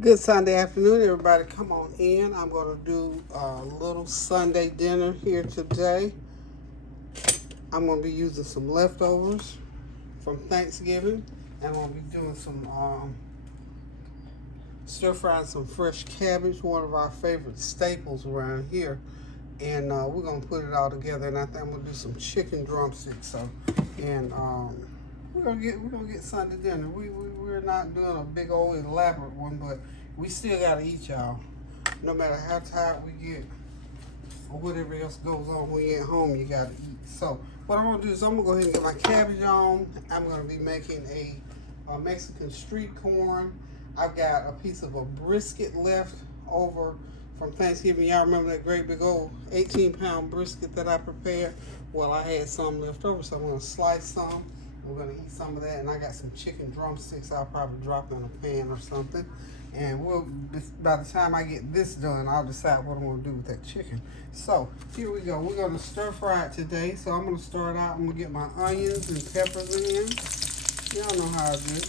Good Sunday afternoon, everybody. Come on in. I'm going to do a little Sunday dinner here today. I'm going to be using some leftovers from Thanksgiving, and I'm going to be doing some stir-frying some fresh cabbage, one of our favorite staples around here. And we're going to put it all together, and I think I'm going to do some chicken drumsticks. We're gonna get Sunday dinner. We're not doing a big old elaborate one, but we still gotta eat, y'all. No matter how tired we get or whatever else goes on when you're at home, you gotta eat. So what I'm gonna do is I'm gonna go ahead and get my cabbage on. I'm gonna be making a Mexican street corn. I've got a piece of a brisket left over from Thanksgiving. Y'all remember that great big old 18-pound brisket that I prepared? Well, I had some left over, so I'm gonna slice some. We're gonna eat some of that, and I got some chicken drumsticks. I'll probably drop in a pan or something, and by the time I get this done, I'll decide what I'm gonna do with that chicken. So here we go. We're gonna stir fry it today. So I'm gonna start out. I'm gonna get my onions and peppers in. Y'all know how I do.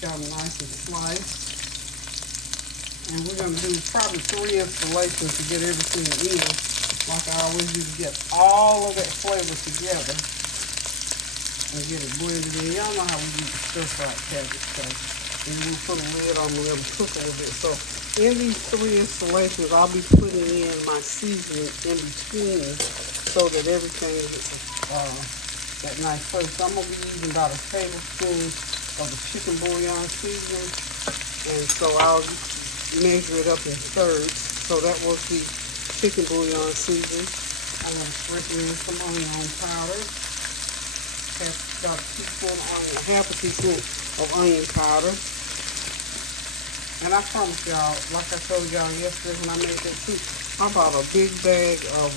Got them nice and sliced, and we're gonna do probably 3 installations to get everything in. Like I always do, to get all of that flavor together and get it blended in. Y'all know how we do stir-fried cabbage, so and we put a lid on and let them cook a little bit. So in these 3 installations, I'll be putting in my seasoning in between so that everything gets that nice flavor. So I'm gonna be using about a tablespoon of the chicken bouillon seasoning, and so I'll measure it up in thirds. So that was the chicken bouillon seasoning. I'm gonna sprinkle in some onion powder. About a teaspoon of onion, half a teaspoon of onion powder. And I promise y'all, like I told y'all yesterday when I made that too, I bought a big bag of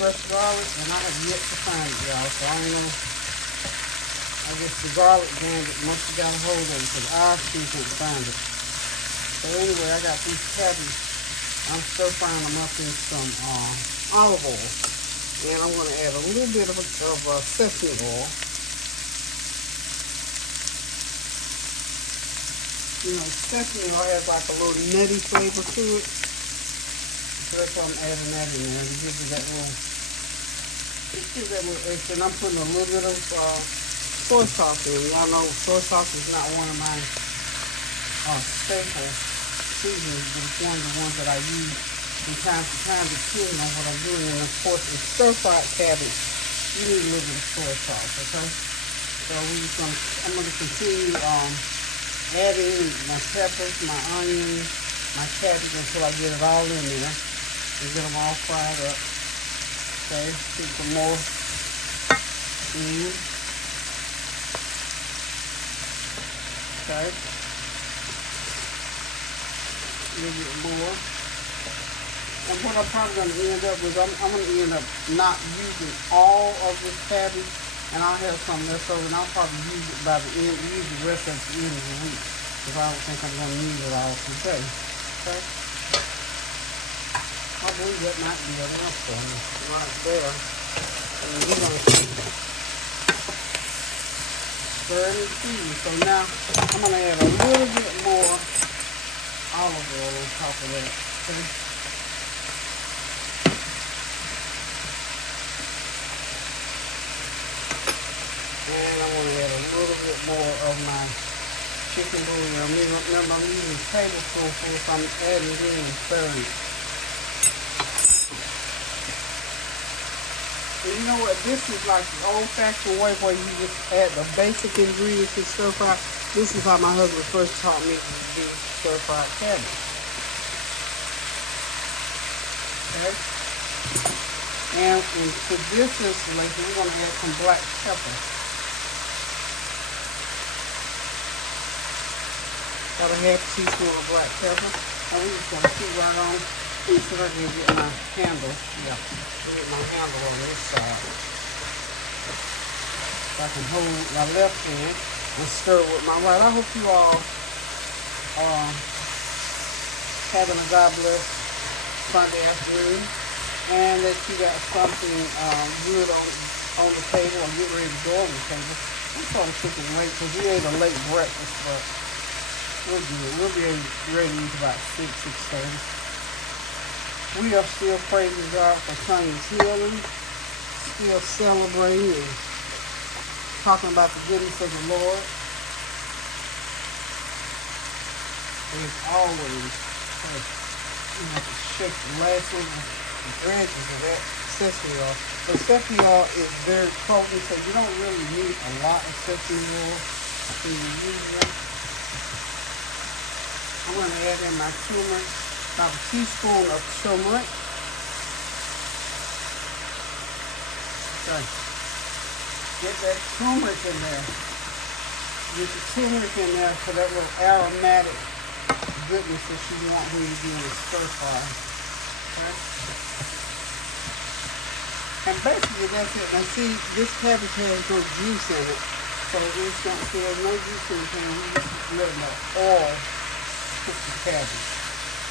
fresh garlic, and I have yet to find it, y'all. So I don't know. I guess the garlic bandit must have got a hold of it, because I still can't find it. So anyway, I got these cabbage. I'm stir frying them up in some olive oil. And I'm going to add a little bit of sesame oil. You know, sesame oil has like a little nutty flavor to it. So that's why I'm adding that in there. It gives it that little extra. And I'm putting a little bit of soy sauce in. Y'all know soy sauce is not one of my staple seasonings, but it's one of the ones that I use from time to time, depending on what I'm doing. And of course, in stir-fried cabbage, you need a little bit of soy sauce, okay? So I'm gonna continue adding my peppers, my onions, my cabbage until I get it all in there and get them all fried up. Okay, put some more in. Okay, a little bit more. And what I'm probably going to end up with, I'm going to end up not using all of this cabbage, and I'll have some left over, and I'll probably use it by the end, use the rest at the end of the week, because I don't think I'm going to need it all today. Okay? I believe that might be enough for me right there. And we're going to stir it in. So now I'm going to add a little bit more olive oil on top of that. Okay? And I want to add a little bit more of my chicken bouillon. Remember, I'm using tablespoonfuls, so I'm adding it in thirds. And you know what? This is like the old-fashioned way where you just add the basic ingredients to stir-fry. This is how my husband first taught me to do stir-fried cabbage. Okay? And to this installation, we're going to add some black pepper. Got a half teaspoon of black pepper. And we're just going to keep right on. See if I can get my handle. Yeah, get my handle on this side. So I can hold my left hand and stir with my right. I hope you all are having a God bless Sunday afternoon, and that you got something good on the table, or get ready to go on the table. I'm sort of cooking late because we ate a late breakfast, but we'll do it. We'll be ready to eat about 6:30. We are still praising God for Tanya's healing, still celebrating and talking about the goodness of the Lord. As always, you have to shake the last of the edges of that sesame oil. But sesame oil is very potent, so you don't really need a lot of sesame oil when you use it. I'm going to add in my turmeric, about a teaspoon of turmeric. Okay. Get that turmeric in there. Get the turmeric in there for that little aromatic goodness that you want when you're doing a stir fry. Okay? And basically that's it. Now see, this cabbage has no juice in it. So there's no juice in it. We just let the oil cook the cabbage.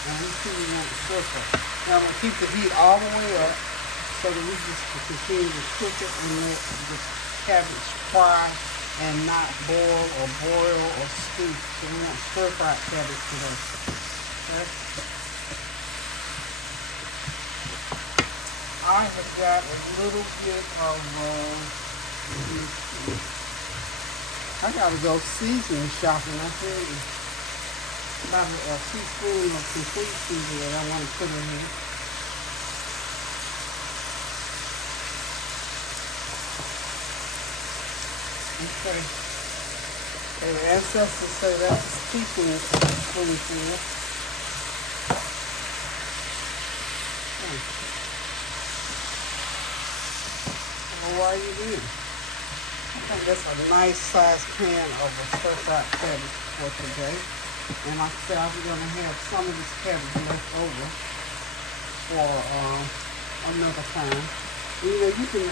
And we see we want to stir fry. Now I'm going to keep the heat all the way up so that we just continue to cook it and let the cabbage fry and not boil or broil or stew. So we want stir-fried cabbage today. Okay? I have got a little bit of, I gotta go seasoning shopping, I tell you. About a teaspoon of complete seasoning that I want to put in here. Okay. And the ancestors say that's a teaspoon spoonful. Well, why are you doing? I think that's a nice sized can of a stir-fried cabbage for today. And like I said, I'm going to have some of this cabbage left over for another time. You know, you can,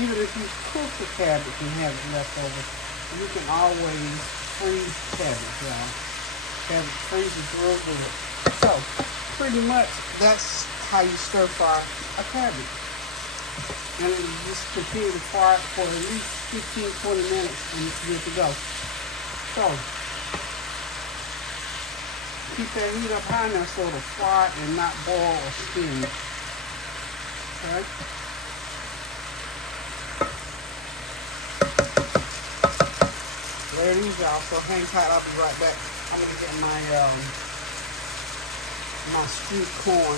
even if you cook the cabbage and have it left over, you can always freeze cabbage, y'all. Cabbage freezes real good. So, pretty much, that's how you stir fry a cabbage. And then you just continue to fry it for at least 15-20 minutes and it's good to go. So, keep that heat up high now so it'll fry and not boil or steam. Okay? There it is, y'all. So hang tight, I'll be right back. I'm gonna get my my street corn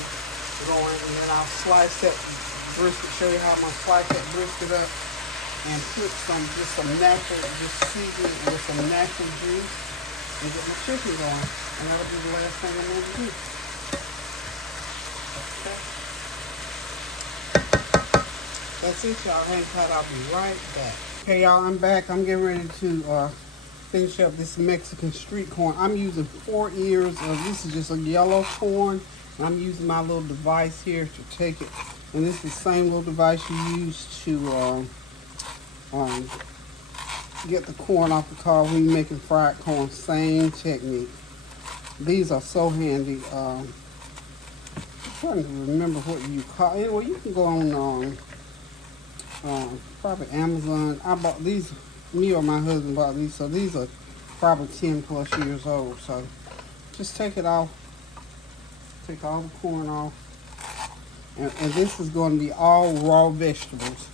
going, and then I'll slice that brisket, show you how I'm gonna slice that brisket up and put just some natural, just season it with some natural juice and get my chicken going. And that'll be the last thing I'm gonna do. Okay. That's it, y'all. Hang tight, I'll be right back. Okay, y'all, I'm back. I'm getting ready to finish up this Mexican street corn. I'm using 4 ears of, this is just a yellow corn. And I'm using my little device here to take it. And this is the same little device you use to get the corn off the cob when you're making fried corn. Same technique. These are so handy. I'm trying to remember what you call it. Anyway, you can go on probably Amazon. I bought these, me or my husband bought these, so these are probably 10 plus years old. So just take it off, take all the corn off, and this is going to be all raw vegetables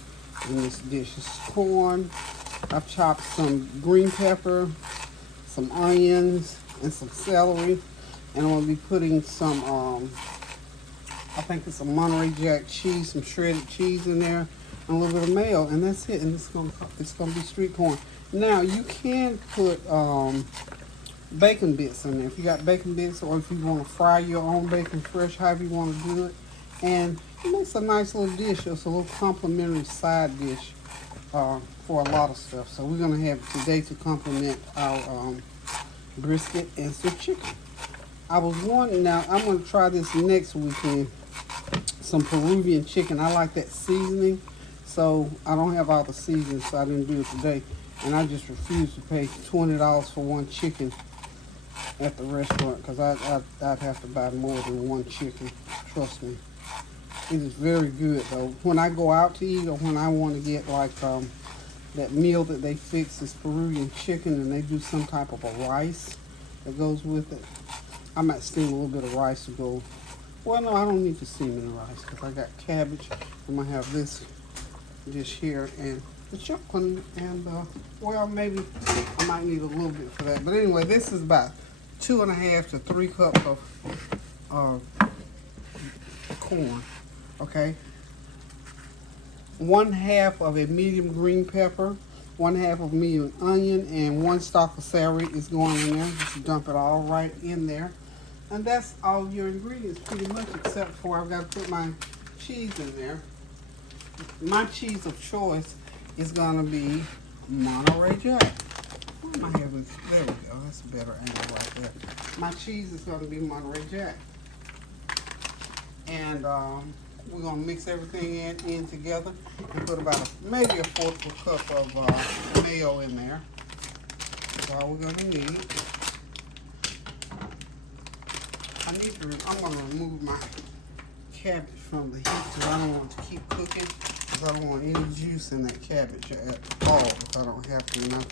in this dish. It's corn. I've chopped some green pepper, some onions, and some celery, and I'm going to be putting some I think it's a Monterey Jack cheese, some shredded cheese in there, and a little bit of mayo, and that's it. And it's gonna be street corn. Now you can put bacon bits in there if you got bacon bits, or if you want to fry your own bacon fresh, however you want to do it. And it makes a nice little dish. It's a little complimentary side dish for a lot of stuff. So we're gonna have it today to complement our brisket and some chicken. I was wondering, now I'm gonna try this next weekend. Some Peruvian chicken. I like that seasoning, so I don't have all the seasoning, so I didn't do it today. And I just refuse to pay $20 for one chicken at the restaurant, because I'd have to buy more than one chicken. Trust me. It is very good though. When I go out to eat, or when I want to get like that meal that they fix is Peruvian chicken, and they do some type of a rice that goes with it. I might steam a little bit of rice to go. Well, no, I don't need to steam any rice because I got cabbage. I'm gonna have this dish here and the chicken, and well, maybe I might need a little bit for that. But anyway, this is about 2.5 to 3 cups of corn. Okay, 1/2 of a medium green pepper, 1/2 of medium onion, and 1 stalk of celery is going in there. Just dump it all right in there. And that's all your ingredients pretty much, except for I've got to put my cheese in there. My cheese of choice is going to be Monterey Jack. Why am I having, there we go, that's a better angle right there. My cheese is going to be Monterey Jack. And we're going to mix everything in together and put about maybe a 1/4 cup of mayo in there. That's all we're going to need. I'm going to remove my cabbage from the heat because I don't want it to keep cooking, because I don't want any juice in that cabbage at all if I don't have to. And I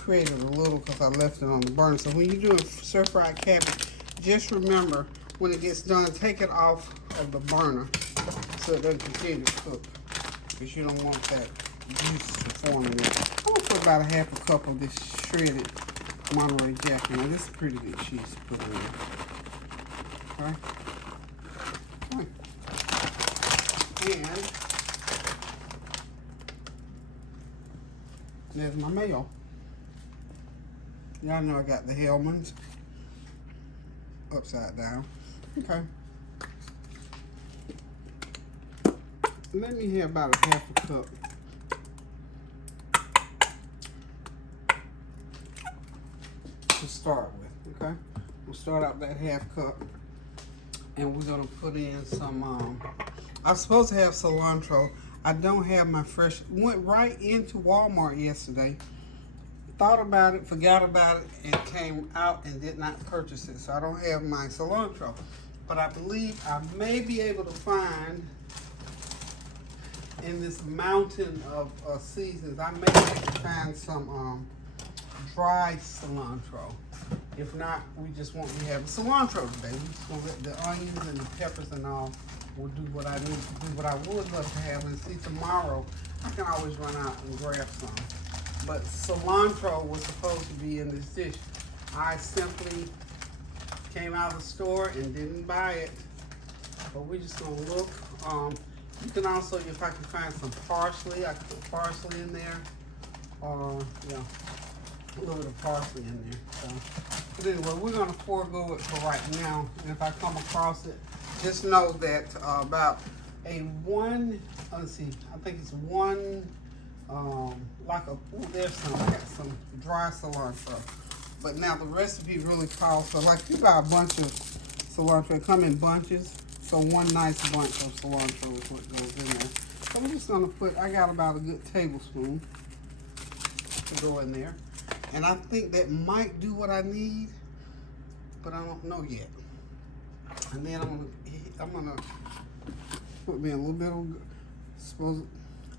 created a little because I left it on the burner. So when you're doing stir-fried cabbage, just remember when it gets done, take it off of the burner so it doesn't continue to cook, because you don't want that juice to form in there. I'm going to put about 1/2 cup of this shredded Monterey Jack in there. This is pretty good cheese to put in there. Okay. And there's my mayo. Y'all know I got the Hellmann's upside down. Okay. Let me have about 1/2 cup. To start with, okay? We'll start out that 1/2 cup. And we're gonna put in some, I was supposed to have cilantro. I don't have my fresh, went right into Walmart yesterday, thought about it, forgot about it, and came out and did not purchase it. So I don't have my cilantro. But I believe I may be able to find in this mountain of seasons, I may be able to find some dry cilantro. If not, we just won't be having cilantro today. We just gonna let the onions and the peppers and all will do what I need to do. But I would love to have, and see, tomorrow I can always run out and grab some. But cilantro was supposed to be in this dish. I simply came out of the store and didn't buy it. But we're just gonna look. You can also, if I can find some parsley, I can put parsley in there. Yeah, a little bit of parsley in there. So, but anyway, we're gonna forego it for right now. And if I come across it, just know that about a one, let's see, I think it's one, like a, ooh, there's some, I got some dry cilantro. But now the recipe really calls for, like, you buy a bunch of cilantro, it come in bunches. So one nice bunch of cilantro is what goes in there. So we're just gonna put, I got about a good tablespoon to go in there. And I think that might do what I need, but I don't know yet. And then I'm gonna put me a little bit of,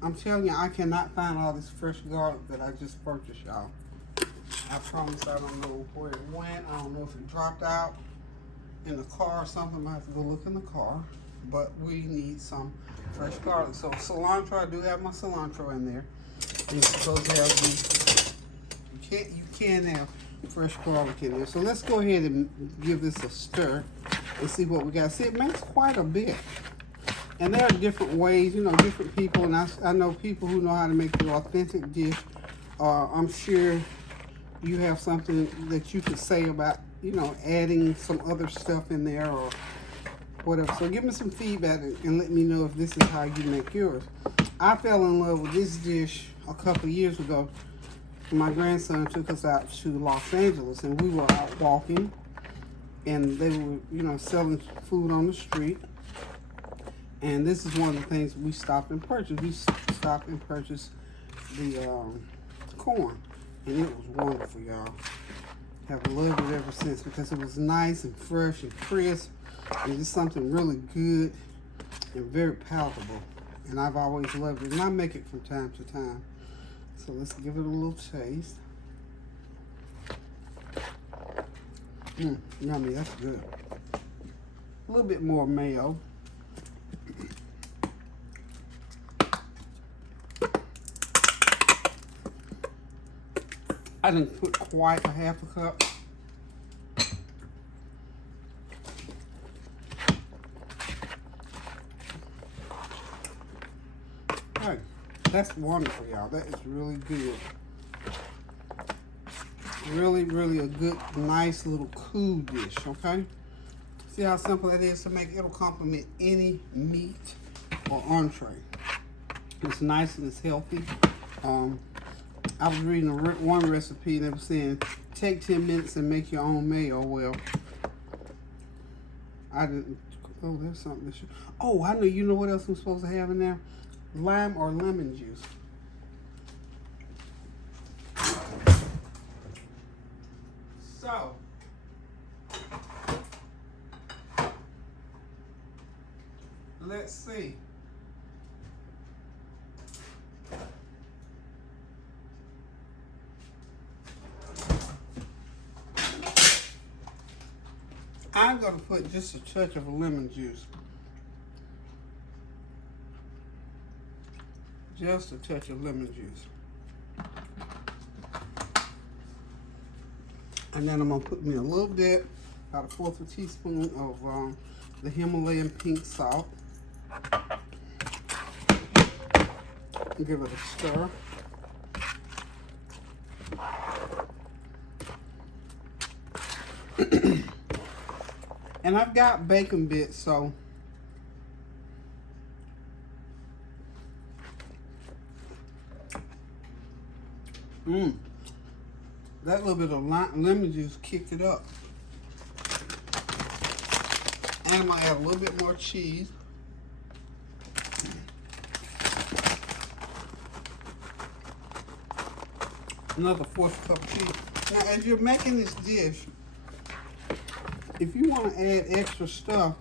I'm telling you, I cannot find all this fresh garlic that I just purchased, y'all. I promise I don't know where it went. I don't know if it dropped out in the car or something. I have to go look in the car. But we need some fresh garlic. So cilantro, I do have my cilantro in there. And you're supposed to have you can have fresh garlic in there. So let's go ahead and give this a stir and see what we got. See, it makes quite a bit. And there are different ways, you know, different people. And I know people who know how to make the authentic dish. I'm sure you have something that you could say about, you know, adding some other stuff in there or whatever. So give me some feedback and let me know if this is how you make yours. I fell in love with this dish a couple of years ago. My grandson took us out to Los Angeles, and we were out walking, and they were, you know, selling food on the street. And this is one of the things we stopped and purchased. We stopped and purchased the corn, and it was wonderful, y'all. Have loved it ever since because it was nice and fresh and crisp, and just something really good and very palatable. And I've always loved it, and I make it from time to time. So let's give it a little taste. Yummy, that's good. A little bit more mayo. I didn't put quite a half a cup. Hey, that's wonderful, y'all. That is really good. Really, really a good, nice little cool dish, okay? See how simple that is to make? It'll complement any meat or entree. It's nice and it's healthy. I was reading one recipe and they were saying, take 10 minutes and make your own mayo. Well, I didn't. Oh, there's something. Oh, I know. You know what else I'm supposed to have in there? Lime or lemon juice. So, let's see. I'm going to put just a touch of lemon juice. Just a touch of lemon juice. And then I'm going to put me a little bit, about a fourth of a teaspoon of the Himalayan pink salt. Give it a stir. And I've got bacon bits, so that little bit of lemon juice kicked it up. And I might add a little bit more cheese. Another fourth cup of cheese. Now, as you're making this dish, if you want to add extra stuff,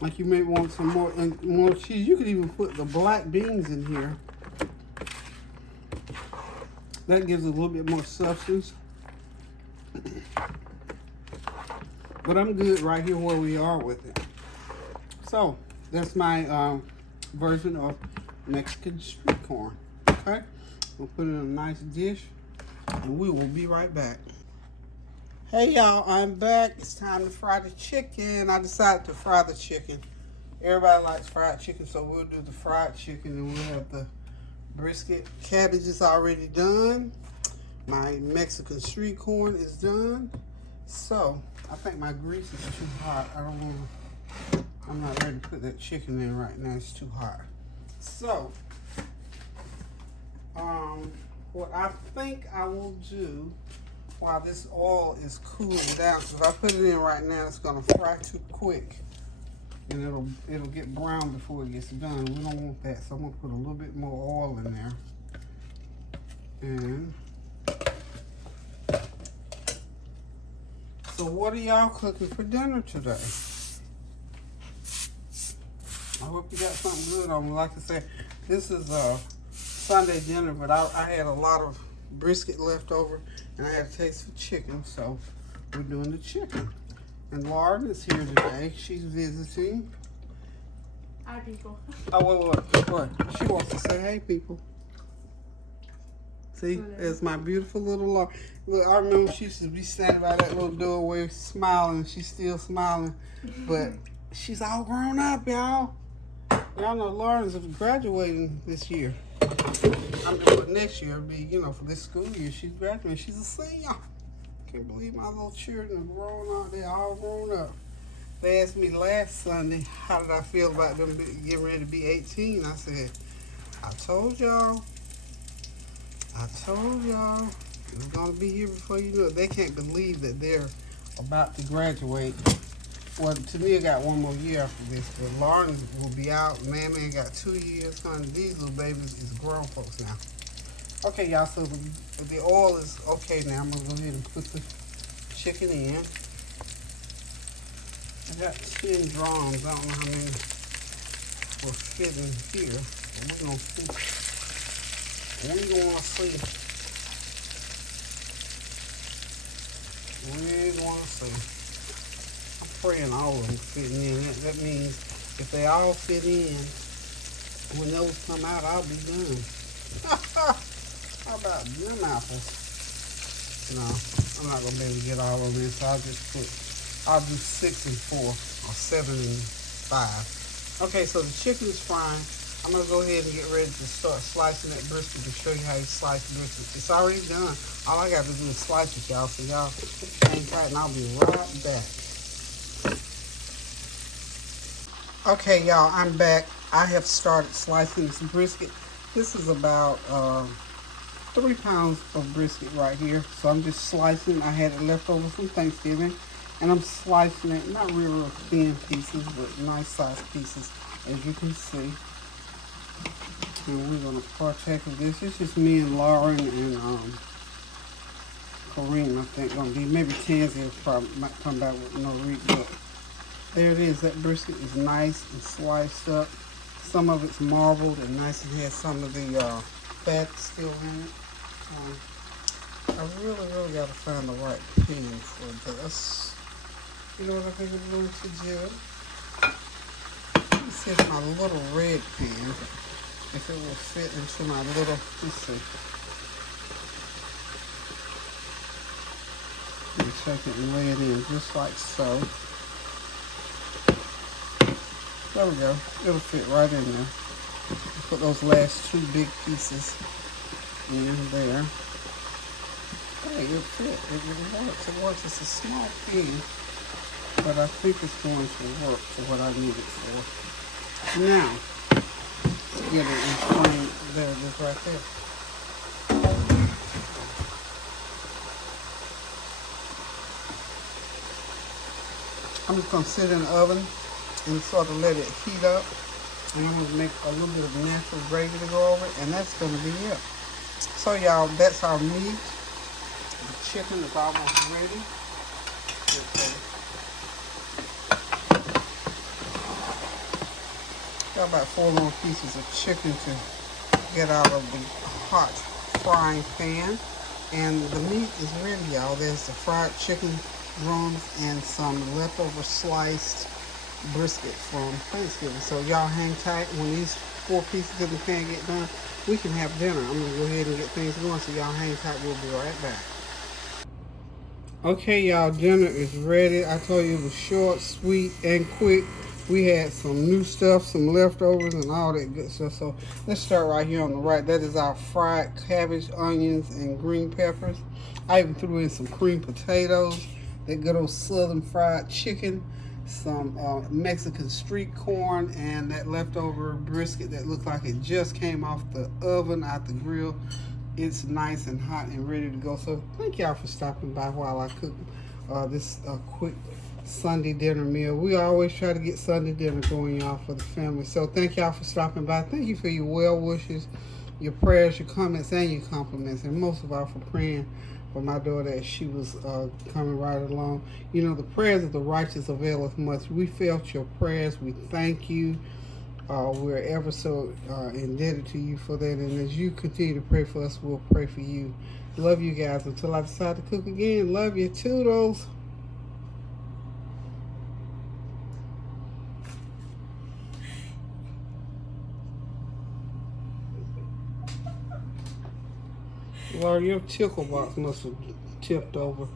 like you may want some more cheese, you could even put the black beans in here. That gives it a little bit more substance. But I'm good right here where we are with it. So, that's my version of Mexican street corn. Okay? We'll put it in a nice dish, and we will be right back. Hey y'all, I'm back. It's time to fry the chicken. I decided to fry the chicken. Everybody likes fried chicken, so we'll do the fried chicken, and we'll have the brisket. Cabbage is already done. My Mexican street corn is done. So, I think my grease is too hot. I'm not ready to put that chicken in right now. It's too hot. So, what I think I will do while this oil is cooling down, because if I put it in right now, it's gonna fry too quick, and it'll get brown before it gets done. We don't want that, so I'm gonna put a little bit more oil in there. And so, what are y'all cooking for dinner today? I hope you got something good on. Like I said, this is a Sunday dinner, but I had a lot of brisket left over, and I had a taste for chicken, so we're doing the chicken. And Lauren is here today. She's visiting. Hi, people. Oh, what? She wants to say, hey, people. See, there's my beautiful little Lauren. Look, I remember she used to be standing by that little doorway smiling. She's still smiling, but she's all grown up, y'all. Y'all know Lauren's graduating this year. I mean, for next year, it'll be, for this school year, she's graduating. She's a senior. Can't believe my little children are grown up. They're all grown up. They asked me last Sunday, how did I feel about them getting ready to be 18? I said, I told y'all. It was going to be here before you knew it. They can't believe that they're about to graduate. Well, to me, I got one more year after this, but Lauren will be out. Man got 2 years. Honey, these little babies is grown folks now. Okay, y'all, so the oil is okay now. I'm going to go ahead and put the chicken in. I got 10 drums. I don't know how many will fit in here, but we're going to see. We gonna see. We gonna see. I'm praying all of them fitting in. That means if they all fit in, when those come out, I'll be done. How about them apples? No, I'm not gonna be able to get all of them in, so I'll do 6 and 4 or 7 and 5. Okay, so the chicken is frying. I'm gonna go ahead and get ready to start slicing that brisket to show you how you slice brisket. It's already done. All I got to do is slice it, y'all. So y'all hang tight, and I'll be right back. Okay, y'all, I'm back. I have started slicing this brisket. This is about 3 pounds of brisket right here. So I'm just slicing. I had it left over from Thanksgiving, and I'm slicing it, not real thin pieces, but nice sized pieces, as you can see. And we're gonna partake of this. It's just me and Lauren and Kareem, I think, gonna be. Maybe Tansy probably might come back with no read, but there it is. That brisket is nice and sliced up. Some of it's marbled and nice and has some of the fat still in it. I really gotta find the right pan for this. You know what I think I'm going to do? Let me see if my little red pan, if it will fit into my little, let's see. Let me check it and lay it in just like so. There we go. It'll fit right in there. Put those last 2 big pieces in there. Hey, it fit. It works. It works. It's a small pan, but I think it's going to work for what I need it for. Now, get it in frame. There it is right there. I'm just going to sit in the oven and sort of let it heat up. And I'm going to make a little bit of natural gravy to go over it, and that's going to be it. So y'all, that's our meat. The chicken is almost ready. Okay. Got about 4 more pieces of chicken to get out of the hot frying pan. And the meat is ready, y'all. There's the fried chicken drums and some leftover sliced brisket from Thanksgiving. So y'all hang tight. When these 4 pieces of the pan get done, we can have dinner. I'm gonna go ahead and get things going, so y'all hang tight. We'll be right back. Okay, y'all, dinner is ready. I told you it was short, sweet, and quick. We had some new stuff, some leftovers, and all that good stuff. So let's start right here on the right. That is our fried cabbage, onions, and green peppers. I even threw in some cream potatoes, that good old southern fried chicken, some Mexican street corn, and that leftover brisket that looked like it just came off the oven, out the grill. It's nice and hot and ready to go. So thank y'all for stopping by while I cook this quick Sunday dinner meal. We always try to get Sunday dinner going, y'all, for the family. So thank y'all for stopping by. Thank you for your well wishes, your prayers, your comments, and your compliments, and most of all for praying for my daughter as she was coming right along. You know, the prayers of the righteous availeth much. We felt your prayers. We thank you. We're ever so indebted to you for that. And as you continue to pray for us, we'll pray for you. Love you guys. Until I decide to cook again, love you. Toodles. Lord, your tickle box must have tipped over.